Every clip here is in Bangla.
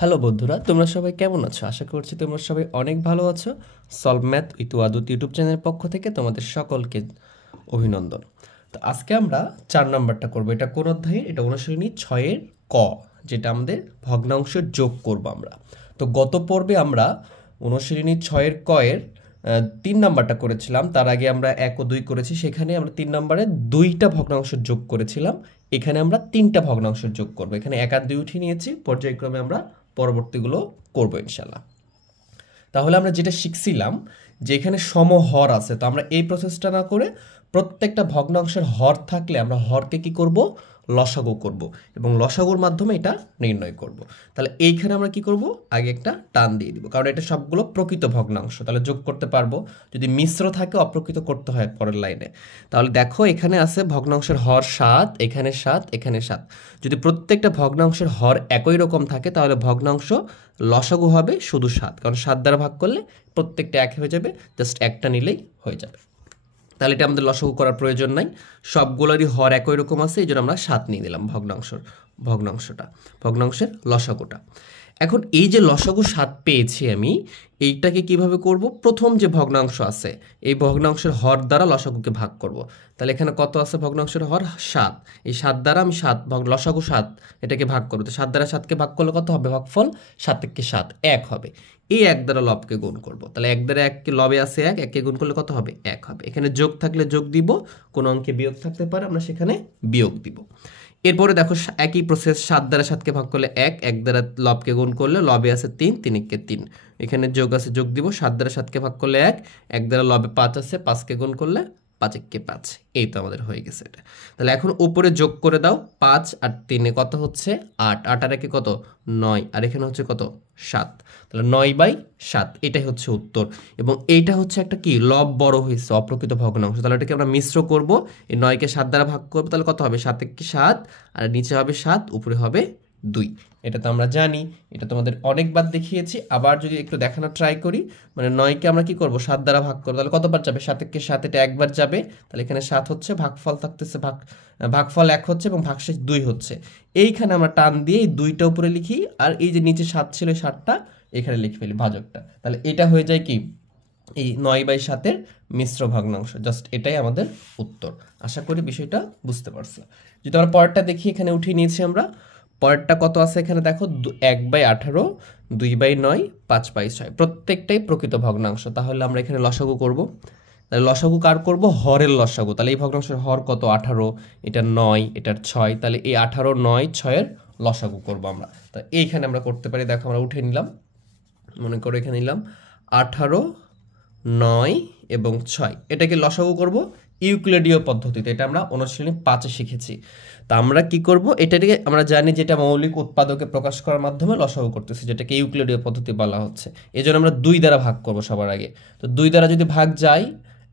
হ্যালো বন্ধুরা, তোমরা সবাই কেমন আছো? আশা করছি তোমরা সবাই অনেক ভালো আছো। Solve math with Wadud YouTube চ্যানেলের পক্ষ থেকে তোমাদের সকলকে অভিনন্দন। তো আজকে আমরা 4 নাম্বারটা করব। এটা কোন অধ্যায়ে? এটা অনুশীলনী 6-এর ক, যেটা আমাদের ভগ্নাংশের যোগ করব আমরা। তো গত পর্বে আমরা অনুশীলনী 6-এর ক এর 3 নাম্বারটা করেছিলাম। তার আগে আমরা 1 ও 2 করেছি। সেখানে আমরা 3 নাম্বারে 2টা ভগ্নাংশের যোগ করেছিলাম। এখানে আমরা 3টা ভগ্নাংশের যোগ করব। এখানে 1 আর 2 উঠিয়ে নিয়েছি। পর্যায়ক্রমে আমরা পরবর্তীগুলো করবো ইনশাল্লাহ। তাহলে আমরা যেটা শিখছিলাম যে এখানে সমহর আছে, তো আমরা এই প্রসেসটা না করে প্রত্যেকটা ভগ্নাংশের হর থাকলে আমরা হরকে কি করব? লসাগু করব এবং লসাগুর মাধ্যমে এটা নির্ণয় করব। তাহলে এইখানে আমরা কি করব? আগে একটা টান দিয়ে দিব, কারণ এটা সবগুলো প্রকৃত ভগ্নাংশ, তাহলে যোগ করতে পারবো। যদি মিশ্র থাকে অপ্রকৃত করতে হয় পরের লাইনে। তাহলে দেখো এখানে আছে ভগ্নাংশের হর 7, এখানে 7, এখানে 7। যদি প্রত্যেকটা ভগ্নাংশের হর একই রকম থাকে তাহলে ভগ্নাংশ লসাগু হবে শুধু 7, কারণ 7 দ্বারা ভাগ করলে প্রত্যেকটা এক হয়ে যাবে, জাস্ট একটা নিলেই হয়ে যাবে। তাহলে এটা আমাদের লসাগু করার প্রয়োজন নাই, সবগুলোরই হর একই রকম আছে, এই জন্য আমরা 7 নিয়ে নিলাম ভগ্নাংশের লসাগুটা। এখন এই যে লসাগু 7 পেয়েছি আমি, এইটাকে কিভাবে করব? প্রথম যে ভগ্নাংশ আছে এই ভগ্নাংশের হর দ্বারা লসাগুকে ভাগ করব। তাহলে এখানে কত আছে ভগ্নাংশের হর? 7। এই 7 দ্বারা আমি লসাগু 7 এটাকে ভাগ করব। তো 7 দ্বারা 7কে ভাগ করলে কত হবে? ভাগফল 7 থেকে 7 1 হবে। এই 1 দ্বারা লবকে গুণ করব। তাহলে 1 দ্বারা 1কে লবে আছে 1, 1কে গুণ করলে কত হবে? 1 হবে। এখানে যোগ থাকলে যোগ দিব, কোনো অঙ্কে বিয়োগ থাকতে পারে, আমরা সেখানে বিয়োগ দিব। এরপরে দেখো একই প্রসেস, 7 দ্বারা 7কে ভাগ করলে 1, 1 দ্বারা লবকে গুণ করলে লবে আছে 3, 3 একে 3। এখানে যোগ আছে, যোগ দিব। 7 দ্বারা 7কে ভাগ করলে 1, 1 দ্বারা লবে 5 আছে, 5কে গুণ করলে 5 একে 5। এই তো আমাদের হয়ে গেছে এটা। তাহলে এখন উপরে যোগ করে দাও, 5 আর 3 কত হচ্ছে? 8, 8 আর একে কত? 9, আর এখানে হচ্ছে কত? 7। তাহলে 9/7 এটাই হচ্ছে উত্তর। এবং এইটা হচ্ছে একটা কি, লব বড় হয়েছে, অপ্রকৃত ভগ্নাংশ। তাহলে এটাকে আমরা মিশ্র করব, এই 9কে 7 দ্বারা ভাগ করবো, তাহলে কত হবে? 7 একে 7, আর নিচে হবে 7, উপরে হবে 2। এটা তো আমরা জানি, এটা তোমাদের অনেকবার দেখিয়েছি। আবার যদি একটু দেখানোর ট্রাই করি, মানে 9কে আমরা কি করব? 7 দ্বারা ভাগ করবো, তাহলে কতবার যাবে? 7 একে 7, এটা একবার যাবে। তাহলে এখানে 7 হচ্ছে, ভাগফল থাকতেছে ভাগফল 1 হচ্ছে এবং ভাগশেষ 2 হচ্ছে। এইখানে আমরা টান দিয়ে এই 2টা উপরে লিখি, আর এই যে নিচে 7 ছিল 7টা এখানে লিখে ফেলি, ভাজকটা। তাহলে এটা হয়ে যায় কি? এই 9/7-এর মিশ্র ভগ্নাংশ। জাস্ট এটাই আমাদের উত্তর। আশা করি বিষয়টা বুঝতে পারছো। যদি আমরা পরেরটা দেখি, এখানে উঠিয়ে নিয়েছি আমরা। পরেরটা কত আছে এখানে দেখো, 1/18, 2/9, 5/6, প্রত্যেকটাই প্রকৃত ভগ্নাংশ। তাহলে আমরা এখানে লসাগু করব। তাহলে লসাগু কার করব? হরের লসাগু। তাহলে এই ভগ্নাংশের হর কত? 18, এটা 9, এটার 6। তাহলে এই 18, 9, 6-এর লসাগু করব আমরা। তো এইখানে আমরা করতে পারি, দেখো আমরা উঠে নিলাম, মনে করো এখানে নিলাম 18, 9 এবং 6, এটাকে লসাগু করব ইউক্লিডীয় পদ্ধতিতে। এটা আমরা অনুশীলনী 5-এ শিখেছি। তা আমরা কি করব? এটাকে আমরা জানি যেটা মৌলিক উৎপাদকে প্রকাশ করার মাধ্যমে লসাগু করতেছি, যেটাকে ইউক্লিডীয় পদ্ধতি বলা হচ্ছে। এই জন্য আমরা 2 দ্বারা ভাগ করব সবার আগে। তো 2 দ্বারা যদি ভাগ যায়,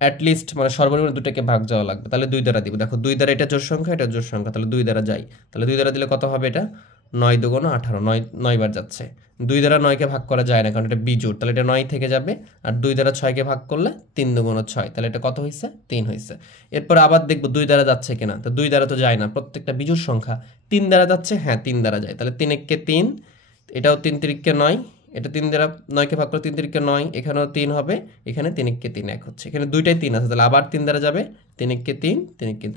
অ্যাটলিস্ট মানে সর্বনিম্ন 2টাকে ভাগ যাওয়া লাগবে। তাহলে 2 দ্বারা দিব। দেখো 2 দ্বারা এটা জোড় সংখ্যা, এটা জোড় সংখ্যা, তাহলে 2 দ্বারা যাই। তাহলে 2 দ্বারা দিলে কত হবে? এটা 9 দুগুণ 18, 9 বার যাচ্ছে। 2 দ্বারা 9কে ভাগ করা যায় না, কারণ এটা বিজোড়, তাহলে এটা 9 থেকে যাবে। আর 2 দ্বারা 6কে ভাগ করলে 3 দুগুণ 6, তাহলে এটা কত হয়েছে? 3 হয়েছে। এরপর আবার দেখবো 2 দ্বারা যাচ্ছে কিনা। তো 2 দ্বারা তো যায় না, প্রত্যেকটা বিজোড় সংখ্যা। 3 দ্বারা যাচ্ছে, হ্যাঁ 3 দ্বারা যায়। তাহলে 3 একে 3, এটাও 3 3কে 9, এটা 3 দ্বারা 9কে ভাগ করলে 3 3কে 9, এখানেও 3 হবে, এখানে 3 একে 3 1 হচ্ছে। এখানে 2টাই 3 আছে, তাহলে আবার 3 দ্বারা যাবে, 3 একে 3, 3 একে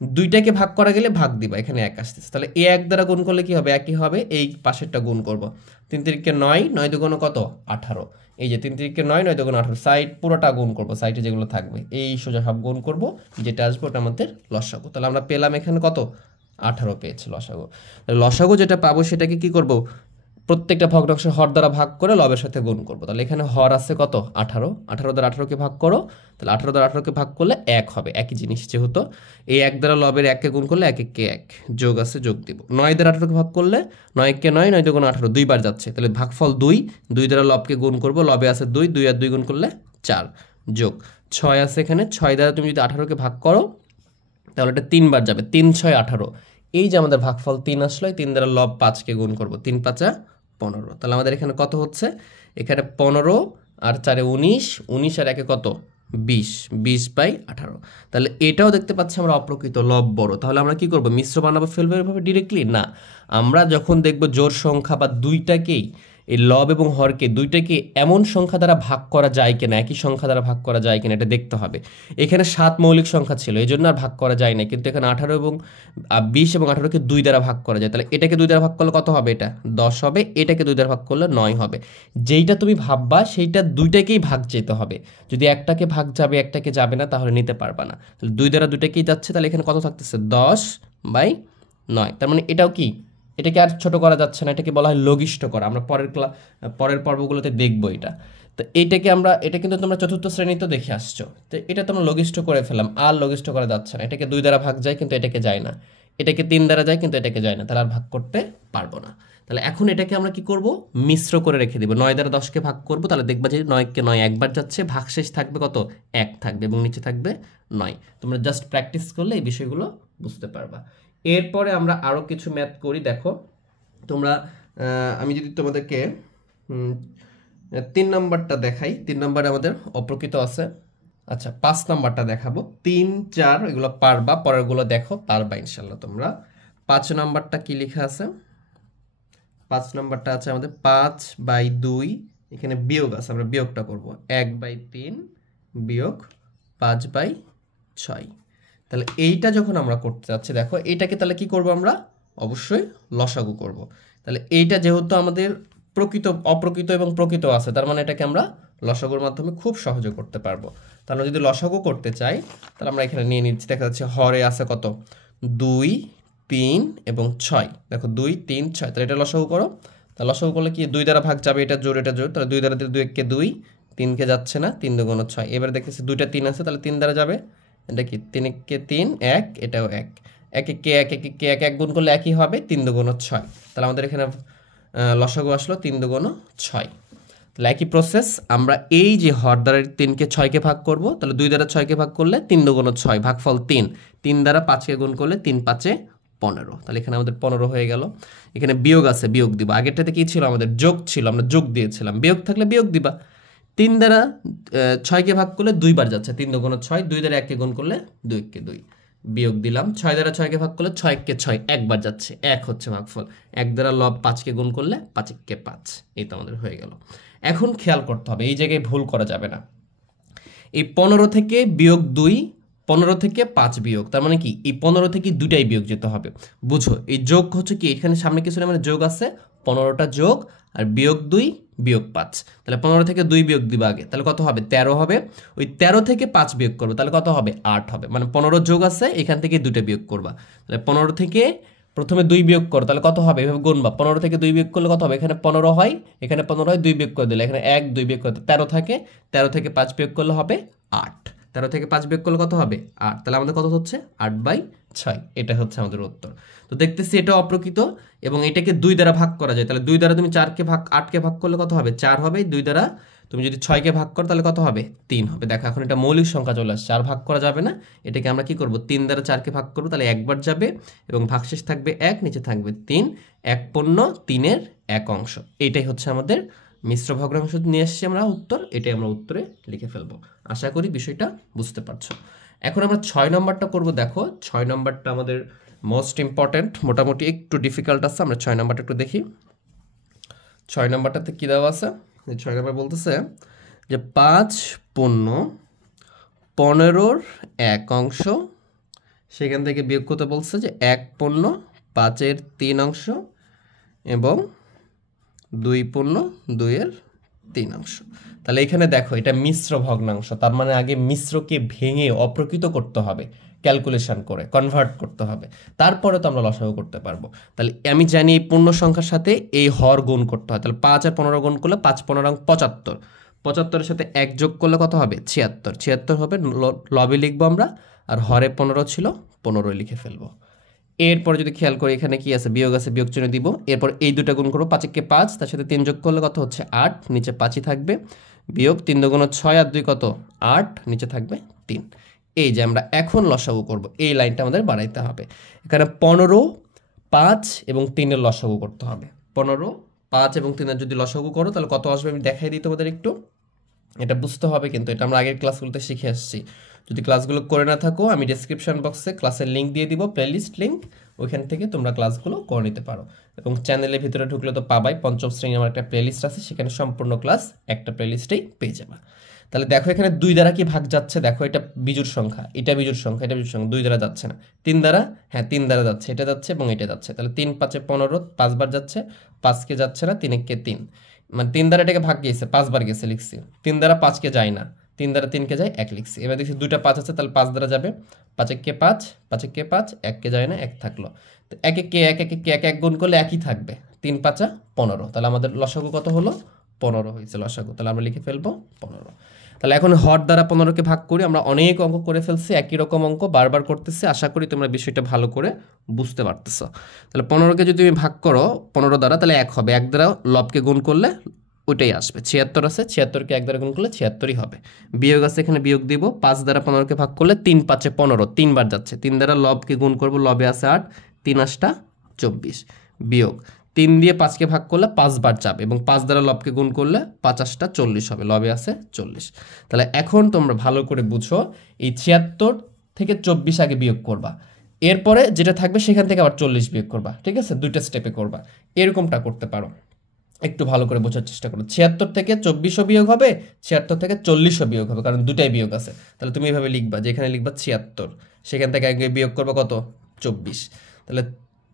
2টাকে ভাগ করা গেলে ভাগ দিবা, এখানে 1 আসতেছে। তাহলে এই 1 দ্বারা গুণ করলে কি হবে? একই হবে। এই পাশেরটা গুণ করব, 3 3কে 9, 9 দুগুণ কত? 18। এই যে 3 3কে 9, 9 দুগুণ 18, সাইড পুরোটা গুণ করব, সাইডে যেগুলো থাকবে এই সোজা সব গুণ করব, যেটা আসবে ওটা আমাদের লসাগু। তাহলে আমরা পেলাম এখানে কত? 18 পেয়েছি লসাগু। লসাগু যেটা পাবো সেটাকে কি করব? প্রত্যেকটা ভগ্নাংশের হর দ্বারা ভাগ করে লবের সাথে গুণ করবো। তাহলে এখানে হর আছে কত? 18, 18 দ্বারা 18কে ভাগ করো, তাহলে 18 দ্বারা 18কে ভাগ করলে 1 হবে, একই জিনিস যেহেতু। এই 1 দ্বারা লবের 1কে গুণ করলে 1 একে 1, যোগ আছে, যোগ দিব। 9 দ্বারা 18কে ভাগ করলে 9 একে 9, 9 দুগুণ 18, 2 বার যাচ্ছে, তাহলে ভাগফল 2। 2 দ্বারা লবকে গুণ করবো, লবে আছে 2, 2 আর 2 গুণ করলে 4, যোগ 6 আছে এখানে। 6 দ্বারা তুমি যদি 18কে ভাগ করো তাহলে এটা 3 বার যাবে, 3 6 18। এই যে আমাদের ভাগফল 3 আসলো, 3 দ্বারা লব 5কে গুণ করবো, 3 5 15। তাহলে আমাদের এখানে কত হচ্ছে? এখানে 15 আর 4 19, 19 আর 1 কত? 20, 20/18। তাহলে এটাও দেখতে পাচ্ছি আমরা অপ্রকৃত, লব বড়। তাহলে আমরা কি করব, মিশ্র বানাবো ফেলবো এভাবে ডিরেক্টলি? না, আমরা যখন দেখব জোড় সংখ্যা বা দুইটাকেই, এই লব এবং হরকে দুইটাকে এমন সংখ্যা দ্বারা ভাগ করা যায় কিনা, একই সংখ্যা দ্বারা ভাগ করা যায় কিনা এটা দেখতে হবে। এখানে 7 মৌলিক সংখ্যা ছিল, এই জন্য আর ভাগ করা যায় না, কিন্তু এখানে 18 এবং 20 এবং 18কে 2 দ্বারা ভাগ করা যায়। তাহলে এটাকে 2 দ্বারা ভাগ করলে কত হবে? এটা 10 হবে। এটাকে 2 দ্বারা ভাগ করলে 9 হবে। যেইটা তুমি ভাববা সেইটা দুইটাকেই ভাগ যেতে হবে। যদি একটাকে ভাগ যাবে একটাকে যাবে না, তাহলে নিতে পারবা না। তাহলে 2 দ্বারা দুইটাকেই যাচ্ছে, তাহলে এখানে কত থাকতেছে? 10/9। তার মানে এটাও কি, এটাকে আর ছোট করা যাচ্ছে না, এটাকে বলা হয় লঘিষ্ঠ করা। আমরা পরের পর্বগুলোতে দেখবো এটা। তো এইটাকে আমরা, এটা কিন্তু তোমরা চতুর্থ শ্রেণীতে দেখে আসছো। তো এটা তোমরা লঘিষ্ঠ করে ফেলাম, আর লঘিষ্ঠ করা যাচ্ছে না। এটাকে 2 দ্বারা ভাগ যায় কিন্তু এটাকে যায় না, এটাকে 3 দ্বারা যায় কিন্তু এটাকে যায় না, তাহলে আর ভাগ করতে পারবো না। তাহলে এখন এটাকে আমরা কি করব, মিশ্র করে রেখে দিব। 9 দ্বারা 10কে ভাগ করব, তাহলে দেখবা যে 9কে 9 একবার যাচ্ছে, ভাগশেষ থাকবে কত? 1 থাকবে এবং নিচে থাকবে 9। তোমরা জাস্ট প্র্যাকটিস করলে এই বিষয়গুলো বুঝতে পারবা। এরপরে আমরা আরো কিছু ম্যাথ করি। দেখো তোমরা, আমি যদি তোমাদেরকে 3 নম্বরটা দেখাই, 3 নম্বরে আমাদের অপ্রকৃত আছে। আচ্ছা 5 নম্বরটা দেখাবো। 3, 4 এগুলো পারবা, পরেরগুলো দেখো পারবা ইনশাল্লাহ তোমরা। 5 নম্বরটা কি লেখা আছে? 5 নম্বরটা আছে আমাদের 5/2, এখানে বিয়োগ আছে, আমরা বিয়োগটা করব। 1/3 বিয়োগ 5/6। তাহলে এইটা যখন আমরা করতে যাচ্ছি, দেখো এইটাকে তাহলে কি করব আমরা? অবশ্যই লসাগু করব। তাহলে এইটা যেহেতু আমাদের প্রকৃত, অপ্রকৃত এবং প্রকৃত আছে, তার মানে এটাকে আমরা লসাগুর মাধ্যমে খুব সহজে করতে পারবো। তাহলে যদি লসাগু করতে চাই, তাহলে আমরা এখানে নিয়ে নিচ্ছি। দেখা যাচ্ছে হরে আছে কত? 2, 3 এবং 6। দেখো 2, 3, 6, তাহলে এটা লসাগু করো। তাহলে লসাগু করলে কি 2 দ্বারা ভাগ যাবে, এটা জোর এটা জোর, তাহলে 2 দ্বারা 2 কে 2, 3কে যাচ্ছে না, 3 2 6। এবারে দেখতেছি 2টা 3 আছে, তাহলে 3 দ্বারা যাবে। এটা কি 3 কে 3, 1, এটাও 1, 1 কে 1, 1 কে 1 1 গুণ করলে একই হবে, 3 2 6। তাহলে আমাদের এখানে লসাগু আসলো 3 2 6। তাহলে একই প্রসেস, আমরা এই যে হর দ্বারা 3কে 6কে ভাগ করব, তাহলে 2 দ্বারা 6কে ভাগ করলে 3 2 6, ভাগফল 3। 3 দ্বারা 5কে গুণ করলে 3 5 15। তাহলে এখানে আমাদের 15 হয়ে গেল। এখানে বিয়োগ আছে, বিয়োগ দিব। আগেরটাতে কি ছিল? আমাদের যোগ ছিল, আমরা যোগ দিয়েছিলাম। বিয়োগ থাকলে বিয়োগ দিবা। 3 দ্বারা 6কে ভাগ করলে 2 বার যাচ্ছে, 3 2 6। 2 দ্বারা 1কে গুণ করলে 2 কে 2, বিয়োগ দিলাম। 6 দ্বারা 6কে ভাগ করলে 6 কে 6, একবার যাচ্ছে, 1 হচ্ছে ভাগফল। 1 দ্বারা লব 5কে গুণ করলে 5 কে 5। এই তো আমাদের হয়ে গেল। এখন খেয়াল করতে হবে, এই জায়গায় ভুল করা যাবে না। এই 15 থেকে বিয়োগ 2, 15 থেকে 5 বিয়োগ, তার মানে কি এই 15 থেকে দুটাই বিয়োগ যেতে হবে। বুঝো, এই যোগ হচ্ছে কি, এখানে সামনে কিছু না, মানে যোগ আছে, 15টা যোগ আর বিয়োগ 2 বিয়োগ 5। তাহলে 15 থেকে 2 বিয়োগ দিবা আগে, তাহলে কত হবে? 13 হবে। ওই 13 থেকে 5 বিয়োগ করবে, তাহলে কত হবে? 8 হবে। মানে 15 যোগ আছে, এখান থেকে দুটো বিয়োগ করবা। তাহলে 15 থেকে প্রথমে 2 বিয়োগ করো, তাহলে কত হবে? এভাবে গুনবা। 15 থেকে 2 বিয়োগ করলে কত হবে? এখানে 15 হয়, এখানে 15 হয়, 2 বিয়োগ করে দিলে এখানে 1 2 বিয়োগ করতে 13 থাকে। 13 থেকে 5 বিয়োগ করলে হবে 8। 13 থেকে 5 বিয়োগ করলে কত হবে? 8। তাহলে আমাদের কত হচ্ছে? 8/6। এটা হচ্ছে আমাদের উত্তর। তো দেখতেছি এটা অপ্রকৃত এবং এটাকে 2 দ্বারা ভাগ করা যায়। তাহলে 2 দ্বারা তুমি 8কে ভাগ করলে কত হবে? 4 হবে। 2 দ্বারা তুমি যদি 6কে ভাগ করো তাহলে কত হবে? 3 হবে। দেখো এখন এটা মৌলিক সংখ্যা চলে আসছে, আর ভাগ করা যাবে না। এটাকে আমরা কি করব? 3 দ্বারা 4কে ভাগ করব, তাহলে একবার যাবে এবং ভাগশেষ থাকবে 1, নিচে থাকবে 3। 1 পূর্ণ 3-এর 1 অংশ। এটাই হচ্ছে আমাদের মিশ্র ভগ্নাংশ নিয়ে এসেছি আমরা উত্তর। এটাই আমরা উত্তরে লিখে ফেলবো। আশা করি বিষয়টা বুঝতে পারছো। এখন আমরা 6 নম্বরটা করব। দেখো 6 নম্বরটা আমাদের মোস্ট ইম্পর্টেন্ট, মোটামুটি একটু ডিফিকাল্ট আছে। আমরা 6 নম্বরটা একটু দেখি। 6 নম্বরটাতে কি দেওয়া আছে? 6 নম্বর বলতেছে যে 5 পূর্ণ 15-র 1 অংশ, সেখান থেকে বিয়োগ করতে বলছে যে 1 পূর্ণ 5-এর 3 অংশ এবং 2 পূর্ণ 2-এর 3 অংশ। তাহলে এখানে দেখো এটা মিশ্র ভগ্নাংশ, তার মানে আগে মিশ্রকে ভেঙে অপ্রকৃত করতে হবে, ক্যালকুলেশন করে কনভার্ট করতে হবে, তারপরে তো আমরা লসাগু করতে পারবো। তাহলে আমি জানি এই পূর্ণ সংখ্যার সাথে এই হর গুণ করতে হয়। তাহলে 5 আর 15 গুণ করলে 5 15 75। 75-এর সাথে 1 যোগ করলে কত হবে? 76। 76 হবে, লবে লিখবো আমরা, আর হরে 15 ছিল, 15 লিখে ফেলবো। এরপরে যদি খেয়াল করি এখানে কি আছে? বিয়োগ আছে, বিয়োগ চিহ্ন দিব। এরপর এই দুটা গুণ করবো, 5 কে 5, তার সাথে 3 যোগ করলে কত হচ্ছে? 8, নিচে 5ই থাকবে। বিয়োগ 3 2 6 আর 2 কত? 8, নিচে থাকবে 3। এই যে আমরা এখন লসাগু করব, এই লাইনটা আমাদের বাড়াইতে হবে। এখানে 15, 5 এবং 3-এর লসাগু করতে হবে। 15, 5 এবং 3-এর যদি লসাগু করো তাহলে কত আসবে আমি দেখাই দিই তোমাদের একটু। এটা বুঝতে হবে, কিন্তু এটা আমরা আগের ক্লাসগুলোতে শিখে আসছি। যদি ক্লাসগুলো করে না থাকো আমি ডেসক্রিপশন বক্সে ক্লাসের লিঙ্ক দিয়ে দিব, প্লেলিস্ট লিঙ্ক, ওইখান থেকে তোমরা ক্লাসগুলো করে নিতে পারো। এবং চ্যানেলের ভিতরে ঢুকলে তো পাবাই, পঞ্চম শ্রেণী আমার একটা প্লেলিস্ট আছে, সেখানে সম্পূর্ণ ক্লাস একটা প্লেলিস্টেই পেয়ে যাবে। তাহলে দেখো এখানে 2 দ্বারা কি ভাগ যাচ্ছে, দেখো এটা বিজোড় সংখ্যা, এটা বিজোড় সংখ্যা, এটা বিজোড় সংখ্যা, 2 দ্বারা যাচ্ছে না। 3 দ্বারা, হ্যাঁ 3 দ্বারা যাচ্ছে, এটা যাচ্ছে এবং এটা যাচ্ছে। তাহলে 3 5 15, 5 বার যাচ্ছে, 5 কে যাচ্ছে না, 3 কে 3, মানে 3 দ্বারা এটাকে ভাগ গিয়েছে, 5 বার গেছে লিখছি। 3 দ্বারা 5 কে যায় না, 3 দ্বারা 3 কে যায়, 1 লিখছি। এবার দেখছি 2টা 5 আছে, তাহলে 5 দ্বারা যাবে, 5 কে 5, 5 কে 5, 1 কে যায় না, 1 থাকলো। তো 1 কে 1, 1 কে 1, 1 গুণ করলে একই থাকবে, 3 5 15। তাহলে আমাদের লসাগু কত হলো? 15 হয়েছে লসাগু। তাহলে আমরা লিখে ফেলবো 15। তাহলে এখন হর দ্বারা 15কে ভাগ করি। আমরা অনেক অঙ্ক করে ফেলছি, একই রকম অঙ্ক বারবার করতেছি। আশা করি তোমরা বিষয়টা ভালো করে বুঝতে পারতেছো। তাহলে 15কে যদি তুমি ভাগ করো 15 দ্বারা, তাহলে 1 হবে। 1 দ্বারা লবকে গুণ করলে ওইটাই আসবে। 76 আছে, 76কে 1 দ্বারা গুণ করলে 76ই হবে। বিয়োগ আছে, এখানে বিয়োগ দিব। 5 দ্বারা 15কে ভাগ করলে 3 5 15, 3 বার যাচ্ছে। 3 দ্বারা লবকে গুণ করবো, লবে আছে 8, 3 8 24, বিয়োগ 3 দিয়ে 5কে ভাগ করলে 5 বার যাবে এবং 5 দ্বারা লবকে গুণ করলে 5 8 40 হবে, লবে আছে 40। তাহলে এখন তোমরা ভালো করে বুঝো, এই 76 থেকে 24 আগে বিয়োগ করবা, এরপরে যেটা থাকবে সেখান থেকে আবার 40 বিয়োগ করবা, ঠিক আছে? 2টা স্টেপে করবা, এরকমটা করতে পারো। একটু ভালো করে বোঝার চেষ্টা করো। 76 থেকে 24ও বিয়োগ হবে, 76 থেকে 40ও বিয়োগ হবে, কারণ দুটাই বিয়োগ আছে। তাহলে তুমি এভাবে লিখবা, যে এখানে লিখবা 76, সেখান থেকে আগে বিয়োগ করবা কত? 24। তাহলে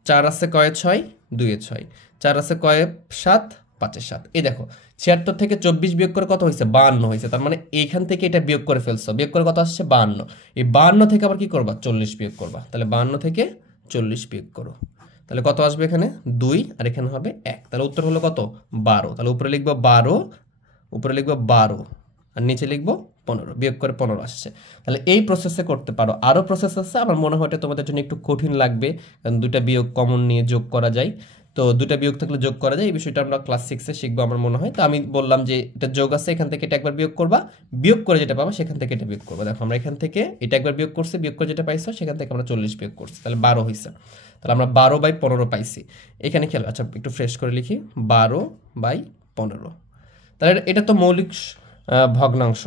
4 আছে কয়ে 6, 2 এ 6, 4 আছে কয়ে 7, 5 এ 7। এই দেখো 76 থেকে 24 বিয়োগ করে কত হয়েছে? 52 হয়েছে। তার মানে এইখান থেকে এটা বিয়োগ করে ফেলছো, বিয়োগ করে কত আসছে? 52। এই 52 থেকে আবার কি করবা? 40 বিয়োগ করবা। তাহলে 52 থেকে 40 বিয়োগ করো, তাহলে কত আসবে? এখানে 2 আর এখানে হবে 1। তাহলে উত্তর হলো কত? 12। তাহলে উপরে লিখবো 12, উপরে লিখবো 12 আর নিচে লিখবো 15, বিয়োগ করে 15 আসছে। তাহলে এই প্রসেসে করতে পারো। আরও প্রসেস আছে, আমার মনে হয় এটা তোমাদের জন্য একটু কঠিন লাগবে, কারণ 2টা বিয়োগ কমন নিয়ে যোগ করা যায়। তো 2টা বিয়োগ থাকলে যোগ করা যায়, এই বিষয়টা আমরা ক্লাস 6-এ শিখবো আমার মনে হয়। তো আমি বললাম যে এটা যোগ আছে, এখান থেকে এটা একবার বিয়োগ করবা, বিয়োগ করে যেটা পাবা সেখান থেকে এটা বিয়োগ করবা। দেখো আমরা এখান থেকে এটা একবার বিয়োগ করছি, বিয়োগ করে যেটা পাইছো সেখান থেকে আমরা 40 বিয়োগ করছি, তাহলে 12 হয়েছে। তাহলে আমরা 12/15 পাইছি। এখানে খেয়াল, আচ্ছা একটু ফ্রেশ করে লিখি, 12/15। তাহলে এটা তো মৌলিক ভগ্নাংশ।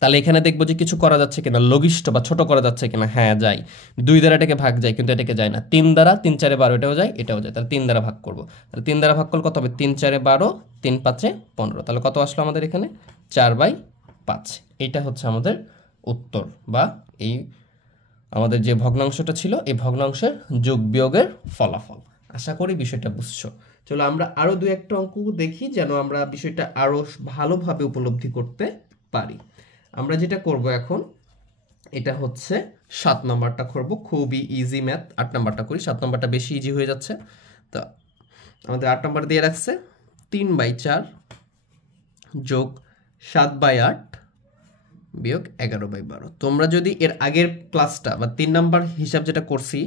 তাহলে এখানে দেখবো যে কিছু করা যাচ্ছে কিনা, লঘিষ্ঠ বা ছোট করা যাচ্ছে কিনা। হ্যাঁ যায়, 2 দ্বারা এটাকে ভাগ যায়, কিন্তু এটাকে যায় না। 3 দ্বারা, 3 4 12, এটাও যায়, এটাও যায়। তাহলে 3 দ্বারা ভাগ করবো। তাহলে 3 দ্বারা ভাগ করলে কত হবে? 3 4 12, 3 5 15। তাহলে কত আসলো আমাদের এখানে? 4/5। এইটা হচ্ছে আমাদের উত্তর, বা এই আমাদের যে ভগ্নাংশটা ছিল এই ভগ্নাংশের যোগ বিয়োগের ফলাফল। আশা করি বিষয়টা বুঝছো। চলো আমরা আরো 2-1টা অঙ্ক দেখি, যেন আমরা বিষয়টা আরো ভালোভাবে উপলব্ধি করতে পারি। আমরা যেটা করব এখন, এটা হচ্ছে 7 নম্বরটা করব, খুবই ইজি ম্যাথ। 8 নম্বরটা করি, 7 নম্বরটা বেশি ইজি হয়ে যাচ্ছে। তো আমাদের 8 নম্বর দিয়ে রাখছে 3/4 যোগ 7/8 বিয়োগ 11/12। তোমরা যদি এর আগের ক্লাসটা বা 3 নাম্বার হিসাব যেটা করছি,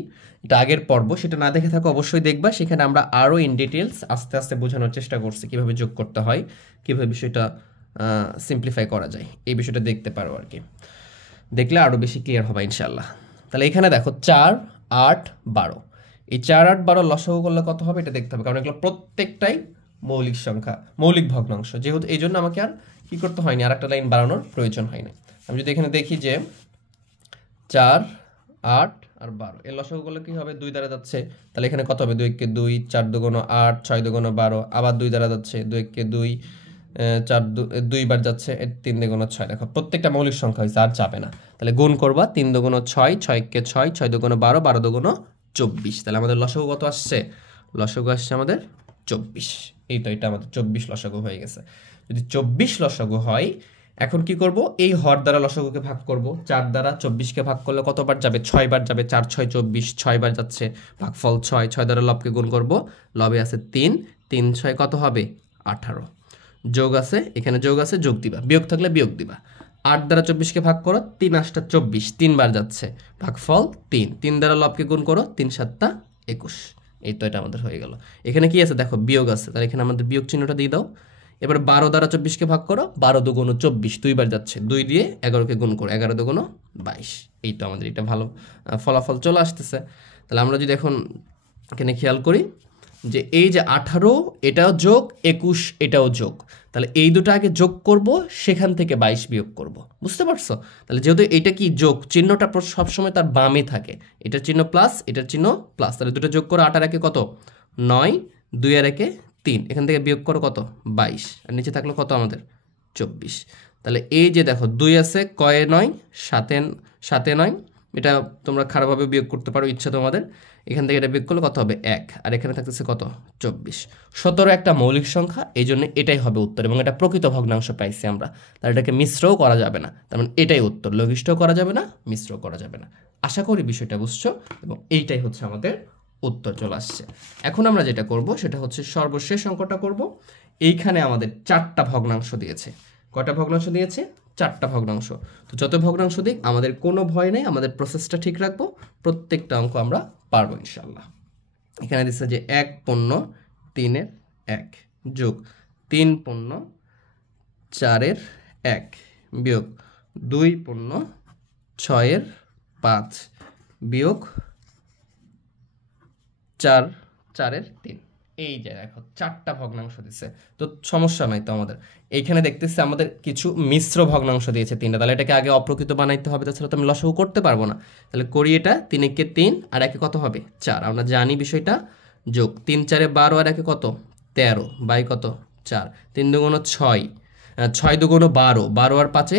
এটা আগের পর্ব, সেটা না দেখে থাকো অবশ্যই দেখবা। সেখানে আমরা আরও ইন ডিটেলস আস্তে আস্তে বোঝানোর চেষ্টা করছি, কীভাবে যোগ করতে হয়, কীভাবে বিষয়টা সিম্পলিফাই করা যায়। এই বিষয়টা দেখতে পারো আর কি, দেখলে আরও বেশি ক্লিয়ার হবে ইনশাল্লাহ। তাহলে এখানে দেখো 4 8 12, এই 4 8 12 লসাগু করলে কত হবে এটা দেখতে হবে, কারণ এগুলো প্রত্যেকটাই মৌলিক সংখ্যা, মৌলিক ভগ্নাংশ। যেহেতু এই জন্য আমাকে আর কি করতে হয়নি, আর একটা লাইন বাড়ানোর প্রয়োজন হয় না। আমি যদি এখানে দেখি যে 4 8 আর 12 এর লসাগু করলে কি হবে? 2 দ্বারা যাচ্ছে, তাহলে এখানে কত হবে? 2 × 2 4 2 8 6 2 12, আবার 2 দ্বারা যাচ্ছে, 2 × 2 4 2 বার যাচ্ছে, 3 2 6। দেখো প্রত্যেকটা মৌলিক সংখ্যা হয়েছে, আর যাবে না। তাহলে গুণ করবা, 3 2 6, 6 × 6, 6 2 12, 12 2 24। তাহলে আমাদের লসাগু কত আসছে? লসাগু আসছে আমাদের 24। এই তো, এটা আমাদের 24 লসাগু হয়ে গেছে। যদি 24 লসাগু হয়, এখন কি করব? এই হর দ্বারা লসাগুকে ভাগ করব। 4 দ্বারা 24কে ভাগ করলে কতবার যাবে? 6 বার যাবে। 4 6 24, 6 বার যাচ্ছে, ভাগফল 6। 6 দ্বারা লবকে গুণ করব, লবে আছে 3, 3 6 কত হবে? 18। যোগ আছে, এখানে যোগ আছে, যোগ দিবা। বিয়োগ থাকলে বিয়োগ দিবা। 8 দ্বারা 24কে ভাগ করো, 3 8 24, 3 বার যাচ্ছে, ভাগফল 3। 3 দ্বারা লবকে গুণ করো, 3 7 21। এই তো, এটা আমাদের হয়ে গেল। এখানে কি আছে? দেখো বিয়োগ আছে, তাহলে এখানে আমাদের বিয়োগ চিহ্নটা দিয়ে দাও। এবার 12 দ্বারা 24কে ভাগ করো, 12 2 24, 2 বার যাচ্ছে, 2 দিয়ে 11কে গুণ করো, 11 2 22। এই তো আমাদের এটা ভালো ফলাফল চলে আসতেছে। তাহলে আমরা যদি এখন এখানে খেয়াল করি, যে এই যে 18 এটাও যোগ, 21 এটাও যোগ, তাহলে এই দুটো আগে যোগ করব, সেখান থেকে 22 বিয়োগ করব। বুঝতে পারছো? তাহলে যেহেতু এটা কি যোগ, চিহ্নটা সবসময় তার বামে থাকে, এটার চিহ্ন প্লাস, এটার চিহ্ন প্লাস, তাহলে দুটো যোগ করো, 8 আর 1 কত 9, 2 আর 1 3, এখান থেকে বিয়োগ করো কত 22, আর নিচে থাকলো কত আমাদের 24। তাহলে এই যে দেখো 2 আছে, কয়ে 9, 7 9, এটা তোমরা খারাপভাবে বিয়োগ করতে পারো, ইচ্ছা তোমাদের। এখান থেকে এটা বিয়োগ করলে কত হবে 1, আর এখানে থাকতেছে কত 24। 17 একটা মৌলিক সংখ্যা, এই জন্য এটাই হবে উত্তর, এবং এটা প্রকৃত ভগ্নাংশ পাইছি আমরা, তাহলে এটাকে মিশ্রও করা যাবে না, তার মানে এটাই উত্তর, লঘিষ্ঠও করা যাবে না, মিশ্রও করা যাবে না। আশা করি বিষয়টা বুঝছো, এবং এইটাই হচ্ছে আমাদের উত্তর চলে আসছে। এখন আমরা যেটা করব সেটা হচ্ছে সর্বশেষ অঙ্কটা করব। এইখানে আমাদের 4টা ভগ্নাংশ দিয়েছে। কয়টা ভগ্নাংশ দিয়েছে? 4টা ভগ্নাংশ। তো যত ভগ্নাংশ দিক আমাদের কোনো ভয় নেই, আমাদের প্রসেসটা ঠিক রাখবো, প্রত্যেকটা অঙ্ক আমরা পারবো ইনশাল্লাহ। এখানে দিচ্ছে যে 1 পূর্ণ 3 এর 1 যোগ 3 পূর্ণ 4 এর 1 বিয়োগ 2 পূর্ণ 6 এর 5 বিয়োগ 4 এর 3। এই যে দেখো 4টা ভগ্নাংশ দিচ্ছে, তো সমস্যা নাই তো আমাদের। এইখানে দেখতেছি আমাদের কিছু মিশ্র ভগ্নাংশ দিয়েছে 3টা, তাহলে এটাকে আগে অপ্রকৃত বানাইতে হবে, তাছাড়া তো আমি লসাগু করতে পারবো না। তাহলে করি এটা, 3 একে 3 আর 1 কত হবে 4, আমরা জানি বিষয়টা, যোগ 3 4 12 আর 1 কত 13 বাই কত 4, 3 দুগুণ 6, 6 দুগুণ 12, 12 আর 5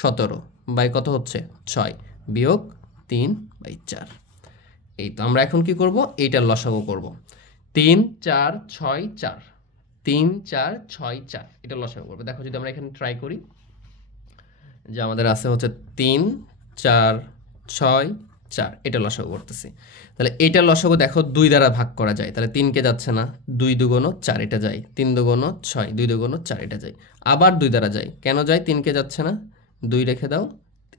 17 বাই কত হচ্ছে 6 বিয়োগ 3 বাই 4। এই তো আমরা এখন কি করব, এইটার লসাগু করব। 3 4 6 4, 3 4 6 4, এটা লসাগু করব। দেখো যদি আমরা এখানে ট্রাই করি, যে আমাদের আছে হচ্ছে 3 4 6 4, এটা লসাগু করতেছি। তাহলে এটা লসাগু দেখো 2 দ্বারা ভাগ করা যায়, তাহলে 3 কে যাচ্ছে না, 2 দুগুণ 4 এটা যায়, 3 দুগুণ 6, 2 দুগুণ 4 এটা যায়, আবার 2 দ্বারা যায়, কেন যায় 3 কে যাচ্ছে না, 2 রেখে দাও,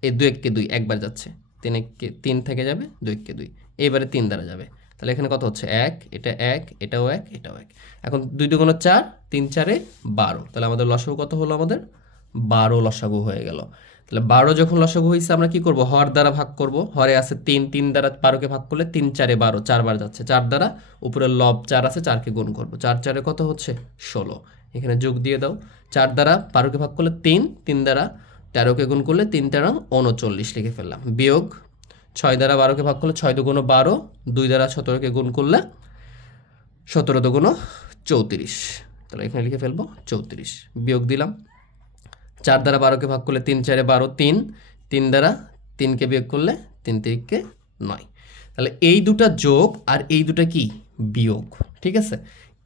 এই 2 1 কে 2 একবার যাচ্ছে, 3 থেকে যাবে, 2 1 কে 2, এইবারে 3 দ্বারা যাবে, তাহলে এখানে কত হচ্ছে 1, এটা 1, এটাও 1, এটাও 1। এখন 2 দুগুণ 4, 3 4 12, তাহলে আমাদের লসাগু কত হলো, আমাদের 12 লসাগু হয়ে গেল। তাহলে 12 যখন লসাগু হয়েছে আমরা কি করব, হর দ্বারা ভাগ করব। হরে আছে 3, 3 দ্বারা 12কে ভাগ করলে 3 4 12, 4 বার যাচ্ছে, 4 দ্বারা উপরে লব 4 আছে, 4কে গুণ করব, 4 4 কত হচ্ছে 16, এখানে যোগ দিয়ে দাও। 4 দ্বারা 12কে ভাগ করলে 3, 3 দ্বারা 13কে গুণ করলে 3 13 39 লিখে ফেললাম, বিয়োগ 6 দ্বারা 12কে ভাগ করলে 6 দুগুণ 12, 2 দ্বারা 17কে গুণ করলে 17 দুগুণ 34, তাহলে এখানে লিখে ফেলবো 34, বিয়োগ দিলাম। 4 দ্বারা 12কে ভাগ করলে 3 4 12, 3, 3 দ্বারা 3কে বিয়োগ করলে 3 3কে 9, তাহলে এই দুটা যোগ আর এই দুটা কি বিয়োগ, ঠিক আছে?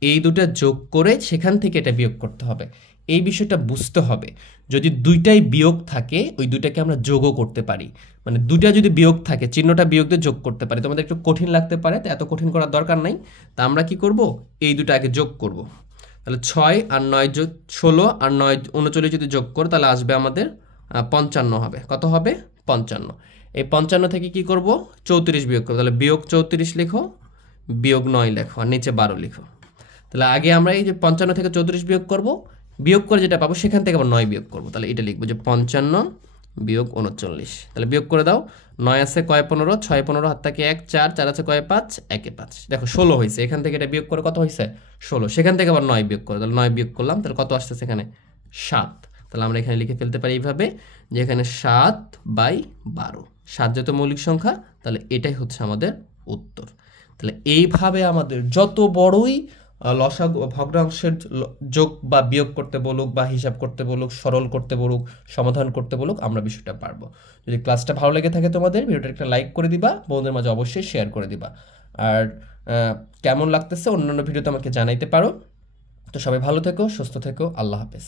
এই দুটা যোগ করে সেখান থেকে এটা বিয়োগ করতে হবে, এই বিষয়টা বুঝতে হবে। যদি দুইটাই বিয়োগ থাকে, ওই দুইটাকে আমরা যোগও করতে পারি, মানে দুইটা যদি বিয়োগ থাকে চিহ্নটা বিয়োগ দিয়ে যোগ করতে পারি। তোমাদের একটু কঠিন লাগতে পারে, তো এত কঠিন করার দরকার নাই। তা আমরা কি করব, এই দুটো আগে যোগ করব। তাহলে 6 আর 9 যোগ 16 আর 9 39 যদি যোগ করো তাহলে আসবে আমাদের 55 হবে। কত হবে 55। এই 55 থেকে কি করব 34 বিয়োগ করব, তাহলে বিয়োগ 34 লিখো, বিয়োগ 9 লেখো, আর নিচে 12 লিখো। তাহলে আগে আমরা এই যে 55 থেকে 34 বিয়োগ করব, বিয়োগ করে যেটা পাবো সেখান থেকে আবার 9 বিয়োগ করব, তাহলে এটা লিখবো যে 55 বিয়োগ 39। তাহলে বিয়োগ করে দাও, 9 আছে কয় 15, 6 15 হাত থেকে 1 4, 4 আছে কয় 5, 1 5, দেখো 16 হয়েছে। এখান থেকে এটা বিয়োগ করে কত হয়েছে 16, সেখান থেকে আবার 9 বিয়োগ করো, তাহলে 9 বিয়োগ করলাম, তাহলে কত আসতেছে এখানে 7। তাহলে আমরা এখানে লিখে ফেলতে পারি এইভাবে যে এখানে 7/12, 7 যেহেতু মৌলিক সংখ্যা, তাহলে এটাই হচ্ছে আমাদের উত্তর। তাহলে এইভাবে আমাদের যত বড়ই লসাগু ভগ্নাংশের যোগ বা বিয়োগ করতে বলুক, বা হিসাব করতে বলুক, সরল করতে বলুক, সমাধান করতে বলুক, আমরা বিষয়টা পারবো। যদি ক্লাসটা ভালো লেগে থাকে তোমাদের, ভিডিওটা একটা লাইক করে দিবা, বন্ধুদের মাঝে অবশ্যই শেয়ার করে দিবা, আর কেমন লাগতেছে অন্যান্য ভিডিওতে আমাকে জানাইতে পারো। তো সবাই ভালো থেকো, সুস্থ থেকো, আল্লাহ হাফেজ।